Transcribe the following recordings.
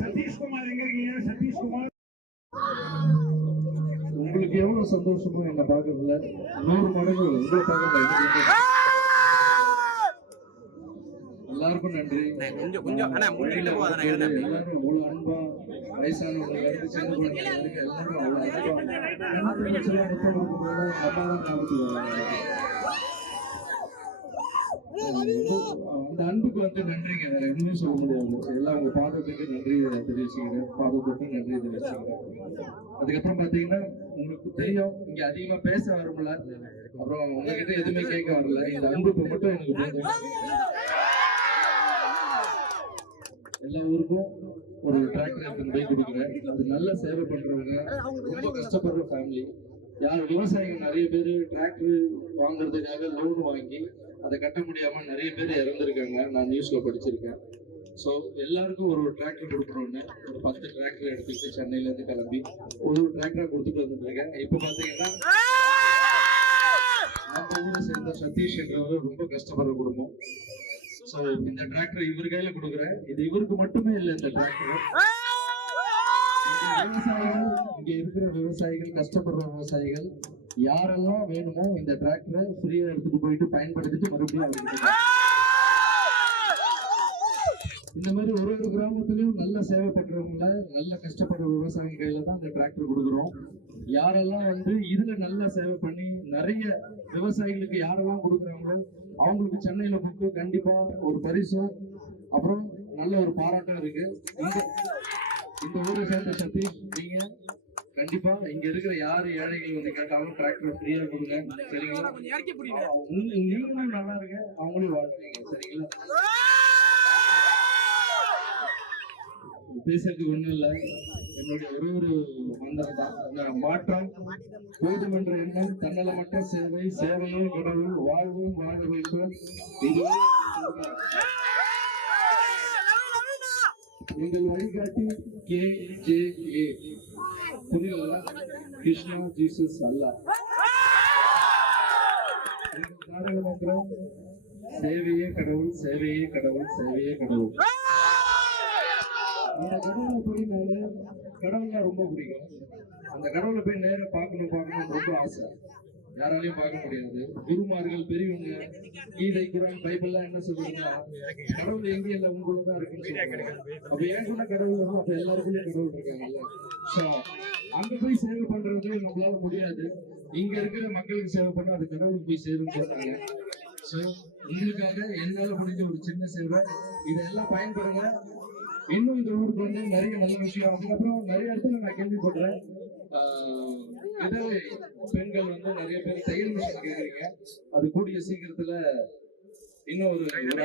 சதீஷ்குமார் எங்க இருக்கீங்க? சதீஷ்குமார், உங்களுக்கு எவ்வளவு சந்தோஷமோ என்ன பாக்குறதுல 100 மடங்கு உங்களை பாக்குறது. எல்லாருக்கும் நன்றி. எல்லாரும் அவ்வளவு அன்பா, வயசானவங்க இருந்து சின்ன குழந்தைங்க இருக்கு, எல்லாரும் அவ்வளவு அந்த அன்புக்கு வந்து நன்றிங்க. வேற எதுவுமே சொல்ல முடியாது. எல்லாம் உங்க பாதத்துக்கு நன்றி தெரிவிச்சுக்கிறேன், பாதத்துக்கு நன்றி தெரிவிச்சுக்கிறேன். அதுக்கப்புறம் பாத்தீங்கன்னா உங்களுக்கு தெரியும், இங்க அதிகமா பேச வரல, அப்புறம் உங்ககிட்ட எதுவுமே கேட்க வரல. இந்த அன்புக்கு மட்டும் எனக்கு போதும். எல்லா ஊருக்கும் ஒரு டிராக்டர் எடுத்து போய் கொடுக்குறேன். அது நல்ல சேவை பண்றவங்க, ரொம்ப கஷ்டப்படுற ஃபேமிலி. யார் விவசாயிகள் நிறைய பேர் டிராக்டர் வாங்குறதுக்காக லோன் வாங்கி அதை கட்ட முடியாம நிறைய பேர் இறந்துருக்காங்க. நான் நியூஸ்ல படிச்சிருக்கேன். ஸோ எல்லாருக்கும் ஒரு டிராக்டர் கொடுக்குறோன்னு ஒரு 10 டிராக்டர் எடுத்துக்கிட்டு சென்னையில இருந்து கிளம்பி ஒரு டிராக்டரா கொடுத்துட்டு வந்துட்டு இருக்கேன். இப்போ பாத்தீங்கன்னா நம்ம ஊரை சேர்ந்த சதீஷ் என்றவர் ரொம்ப கஷ்டப்படுற குடும்பம். ஸோ இந்த டிராக்டர் இவர் கையில கொடுக்குறேன். இது இவருக்கு மட்டுமே இல்லை. இந்த டிராக்டர் விவசாயிகள், இங்க இருக்கிற விவசாயிகள், கஷ்டப்படுற விவசாயிகள் யாரெல்லாம் வேணுமோ இந்த டிராக்டரை ஃப்ரீயா எடுத்துட்டு போயிட்டு பயன்படுத்திட்டு மறுபடியும் இந்த மாதிரி ஒரு கிராமத்திலையும் நல்ல சேவை பண்றவங்கள, நல்ல கஷ்டப்படுற விவசாயிகள் கையில தான் இந்த டிராக்டர் கொடுக்குறோம். யாரெல்லாம் வந்து இதுல நல்லா சேவை பண்ணி நிறைய விவசாயிகளுக்கு யாரெல்லாம் கொடுக்குறாங்களோ அவங்களுக்கு சென்னையில போட்டு கண்டிப்பா ஒரு பரிசும் அப்புறம் நல்ல ஒரு பாராட்டம் இருக்கு. இந்த ஊரை சேர்ந்த சதீஷ், நீங்க கண்டிப்பா இங்க இருக்கிற யாரு ஏழைகள் வந்து கேட்டாலும் டிராக்டர் ஃப்ரீயா கொடுங்க, சரிங்களா? நீங்களும் நல்லா இருங்க, அவங்களும் வாழ்றீங்க, சரிங்களா? பேசுறதுக்கு ஒண்ணும் இல்லை. என்னுடைய ஒரு மந்திரம் தான், மாற்றம் போதுமென்ற எண்ணம், தன்னலமற்ற சேவை, சேவையே கடவுள், வாழ்வும் வாழ வைப்போம். எங்கள் வழிகாட்டி KJA, புரியல, கிருஷ்ணா ஜீசஸ் அல்லா. நாடாளுமன்றம் சேவையே கடவுள், சேவையே கடவுள், சேவையே கடவுள். அந்த கடவுளை போய் நான் கடவுள்னா ரொம்ப பிடிக்கும். அந்த கடவுளை போய் நேரம் பார்க்கணும் ரொம்ப ஆசை. யாராலையும் பார்க்க முடியாது. குருமார்கள், பெரியவங்க, கீதை, குரான், பைபிள்லாம் என்ன சொல்றாங்கன்னா கடவுள் எங்க இல்ல உங்களுக்குள்ளதான் இருக்குன்னு சொல்றாங்க. அப்ப ஏன் கூட கடவுள் வந்து அப்ப எல்லாருக்குள்ளே கடவுள் இருக்காங்கல்ல. சோ அங்க போய் சேவை பண்றது நம்மளால முடியாது. இங்க இருக்கிற மக்களுக்கு சேவை பண்ண அது கடவுளுக்கு போய் சேரும்னு சொல்றாங்க. சோ உங்களுக்காக என்னால முடிஞ்ச ஒரு சின்ன சேவை, இதெல்லாம் பயன்படுங்க. இன்னும் இந்த ஊருக்கு வந்து நிறைய நல்ல விஷயம். அதுக்கப்புறம் நிறைய இடத்துல நான் கேள்விப்படுறேன், பெண்கள் வந்து நிறைய பேர் தையல் மிஷின் கேக்குறீங்க. அது கூடிய சீக்கிரத்துல இன்னும் ஒரு 500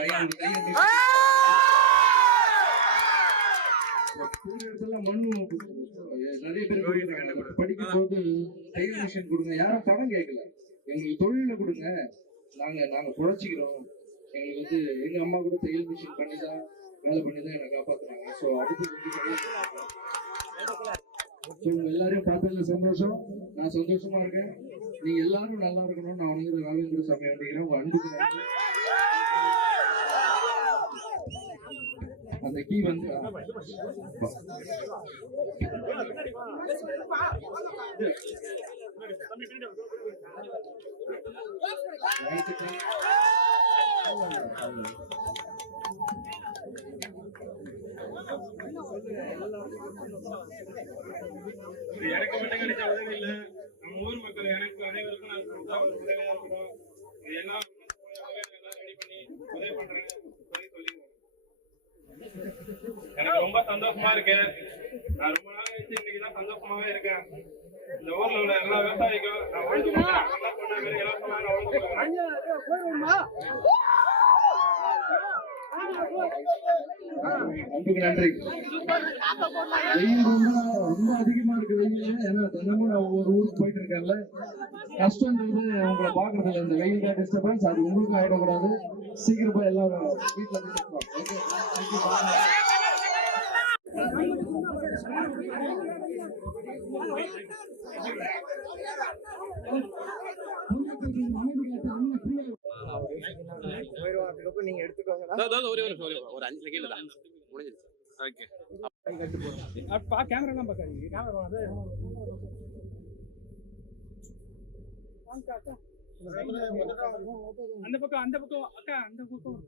தையல் மிஷின் கூடிய இடத்துல மண்ணு நிறைய பேர் படிக்கும் போது தையல் மிஷின் கொடுங்க. யாரும் பணம் கேட்கல, எங்களுக்கு தொழில கொடுங்க, நாங்க புழைச்சிக்கிறோம். எங்களுக்கு வந்து எங்க அம்மா கூட தையல் மிஷின் பண்ணிதான் வேலை பண்ணிதான் என்னை காப்பாத்துறாங்க. ஸோ அதுக்கு எல்லாரையும் பார்த்ததுல சந்தோஷம். நான் சந்தோஷமா இருக்கேன். நீங்க எல்லாரும் நல்லா இருக்கணும்னு நான் வந்து ராகவேந்திர சாமி வேண்டிக்கிறேன். உங்க அன்புக்கு அந்த கீ வந்து எனக்கு மட்டும் கிடைச்ச உதவி இல்ல, நம்ம ஊர் மக்கள் எனக்கு அனைவருக்கும் நான் கொடுத்தா ஒரு உதவியா இருக்கணும். எல்லாம் ரெடி பண்ணி உதவி பண்றேன் சொல்லி எனக்கு ரொம்ப சந்தோஷமா இருக்கு. நான் ரொம்ப நாள் கழிச்சு இன்னைக்குதான் சந்தோஷமாவே இருக்கேன். இந்த ஊர்ல உள்ள எல்லா விவசாயிக்கும் நான் உழுது பண்ண இலவசமா நான் உழுது அன்புக்கு நன்றி. வெயில் ரொம்ப அதிகமா இருக்கு வெயில். ஏன்னா தினமும் நான் ஒவ்வொரு ஊருக்கு போயிட்டு இருக்கேன்ல, கஷ்டன்றது உங்களை பாக்குறது இல்லை. இந்த வெயில் தான் டிஸ்டர்பன்ஸ், அது உங்களுக்கும் ஆயிடக்கூடாது. சீக்கிரம் போய் எல்லாரும் வீட்டுல அதுக்கப்புறம் நீங்க எடுத்துக்கோங்க. ஒரு 5 செகண்ட் தான் முடிஞ்சிருச்சு. ஓகே, கேமரா தான் பாக்காதீங்க. அந்த பக்கம் அக்கா, அந்த பக்கம்